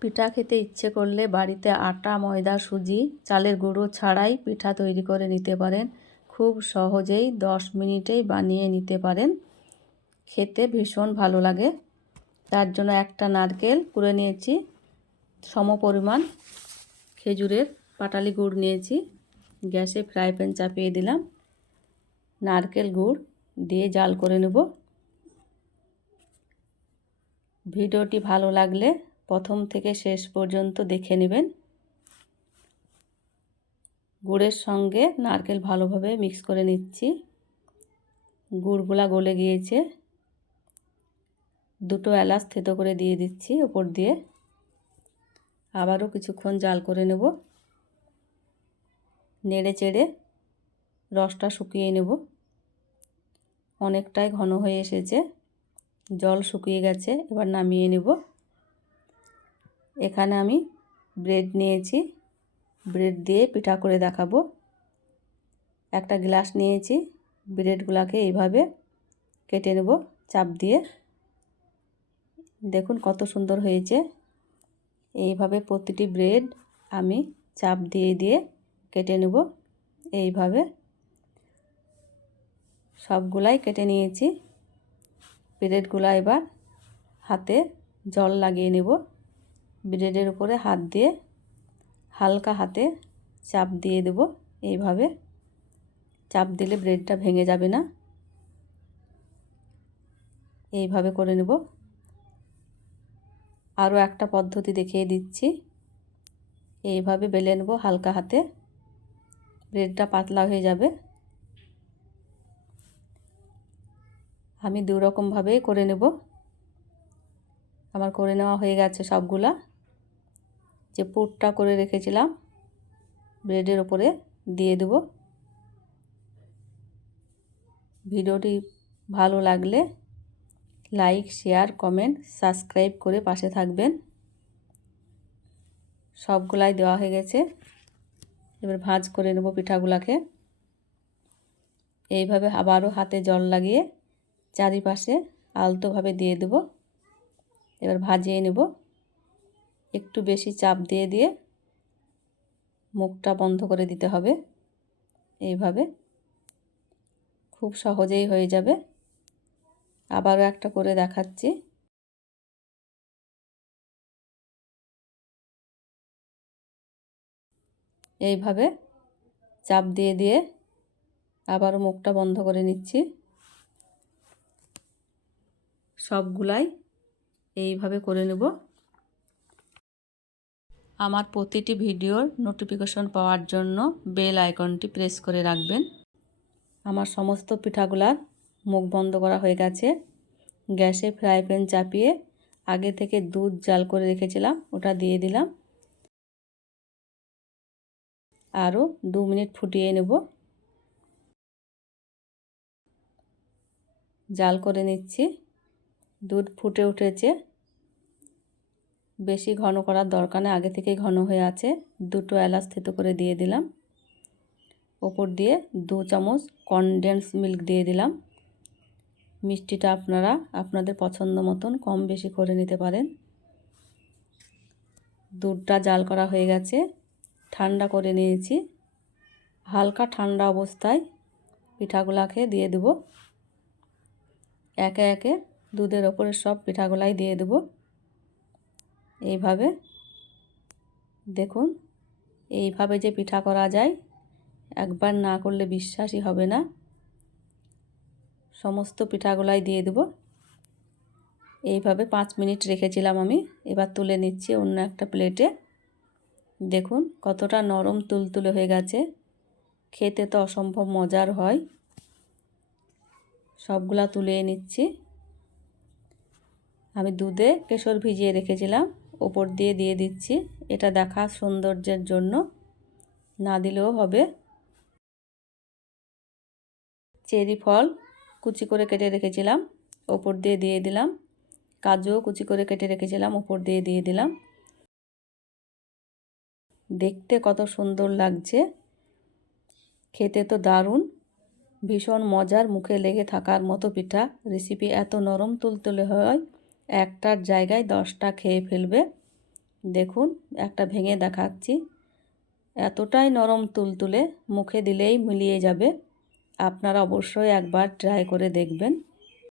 পিঠা খেতে ইচ্ছে করলে বাড়িতে আটা, ময়দা, সুজি, চালের গুঁড়ো ছাড়াই পিঠা তৈরি করে নিতে পারেন। খুব সহজেই দশ মিনিটেই বানিয়ে নিতে পারেন। খেতে ভীষণ ভালো লাগে। তার জন্য একটা নারকেল কুড়ে নিয়েছি, সম পরিমাণ খেজুরের পাটালি গুড় নিয়েছি, গ্যাসে ফ্রাই প্যান চাপিয়ে দিলাম। নারকেল গুড় দিয়ে জাল করে নেব। ভিডিওটি ভালো লাগলে প্রথম থেকে শেষ পর্যন্ত দেখে নেবেন। গুড়ের সঙ্গে নারকেল ভালোভাবে মিক্স করে নিচ্ছি। গুড়গুলা গলে গিয়েছে। দুটো এলাচ থেতো করে দিয়ে দিচ্ছি ওপর দিয়ে। আবারও কিছুক্ষণ জাল করে নেব। নেড়ে চেড়ে রসটা শুকিয়ে নেব। অনেকটাই ঘন হয়ে এসেছে। জল শুকিয়ে গেছে, এবার নামিয়ে নেব। এখানে আমি ব্রেড নিয়েছি। ব্রেড দিয়ে পিঠা করে দেখাবো। একটা গ্লাস নিয়েছি। ব্রেডগুলোকে এইভাবে কেটে নেব চাপ দিয়ে। দেখুন কত সুন্দর হয়েছে। এইভাবে প্রতিটি ব্রেড আমি চাপ দিয়ে দিয়ে কেটে নেব। এইভাবে সবগুলাই কেটে নিয়েছি। ব্রেডগুলো এবার হাতে জল লাগিয়ে নেব। ব্রেডের উপরে হাত দিয়ে হালকা হাতে চাপ দিয়ে দেব। এইভাবে চাপ দিলে ব্রেডটা ভেঙে যাবে না। এইভাবে করে নেব। আরও একটা পদ্ধতি দেখিয়ে দিচ্ছি। এইভাবে বেলে নেব হালকা হাতে। ব্রেডটা পাতলা হয়ে যাবে। আমি দু রকমভাবেই করে নেব। আমার করে নেওয়া হয়ে গেছে সবগুলা। যে পুরটা করে রেখেছিলাম ব্রেডের ওপরে দিয়ে দেব। ভিডিওটি ভালো লাগলে লাইক, শেয়ার, কমেন্ট, সাবস্ক্রাইব করে পাশে থাকবেন। সবগুলাই দেওয়া হয়ে গেছে। এবার ভাঁজ করে নেব পিঠাগুলাকে। এইভাবে আবারও হাতে জল লাগিয়ে চারিপাশে আলতোভাবে দিয়ে দেব। এবার ভাজিয়ে নেব। একটু বেশি চাপ দিয়ে দিয়ে মুখটা বন্ধ করে দিতে হবে। এইভাবে খুব সহজেই হয়ে যাবে। আবারও একটা করে দেখাচ্ছি। এইভাবে চাপ দিয়ে দিয়ে আবারও মুখটা বন্ধ করে নিচ্ছি। সবগুলাই এইভাবে করে নেব। আমার প্রতিটি ভিডিওর নোটিফিকেশন পাওয়ার জন্য বেল আইকনটি প্রেস করে রাখবেন। আমার সমস্ত পিঠাগুলার মুখ বন্ধ করা হয়ে গেছে। গ্যাসে ফ্রাই প্যান চাপিয়ে আগে থেকে দুধ জাল করে রেখেছিলাম, ওটা দিয়ে দিলাম। আরও দু মিনিট ফুটিয়ে নেব। জাল করে নিচ্ছি। দুধ ফুটে উঠেছে। বেশি ঘন করার দরকার নেই। আগে থেকেই ঘন হয়ে আছে। দুটো এলাচ থেতো করে দিয়ে দিলাম। ওপর দিয়ে দু চামচ কনডেন্স মিল্ক দিয়ে দিলাম। মিষ্টিটা আপনারা আপনাদের পছন্দ মতন কম বেশি করে নিতে পারেন। দুধটা জাল করা হয়ে গেছে। ঠান্ডা করে নিয়েছি। হালকা ঠান্ডা অবস্থায় পিঠাগুলাকে দিয়ে দেব। একে একে দুধের ওপরে সব পিঠাগুলাই দিয়ে দেব। এইভাবে দেখুন, এইভাবে যে পিঠা করা যায়, একবার না করলে বিশ্বাসই হবে না। সমস্ত পিঠাগুলাই দিয়ে দেব। এইভাবে পাঁচ মিনিট রেখেছিলাম আমি, এবার তুলে নিচ্ছি অন্য একটা প্লেটে। দেখুন, কতটা নরম তুলতুলে হয়ে গেছে। খেতে তো অসম্ভব মজার হয়। সবগুলা তুলে নিচ্ছি। আমি দুধে কেশর ভিজিয়ে রেখেছিলাম। ওপর দিয়ে দিয়ে দিচ্ছি। এটা দেখা সৌন্দর্যের জন্য। না দিলেও হবে। চেরি ফল কুচি করে কেটে রেখেছিলাম, ওপর দিয়ে দিয়ে দিলাম। কাজুও কুচি করে কেটে রেখেছিলাম, ওপর দিয়ে দিয়ে দিলাম। দেখতে কত সুন্দর লাগছে। খেতে তো দারুণ। ভীষণ মজার, মুখে লেগে থাকার মতো পিঠা। রেসিপি এত নরম তুলতুলে হয়। একটার জায়গায় দশটা খেয়ে ফেলবে। দেখুন, একটা ভেঙে দেখাচ্ছি। এতটাই নরম তুলতুলে মুখে দিলেই মিলিয়ে যাবে। আপনারা অবশ্যই একবার ট্রাই করে দেখবেন।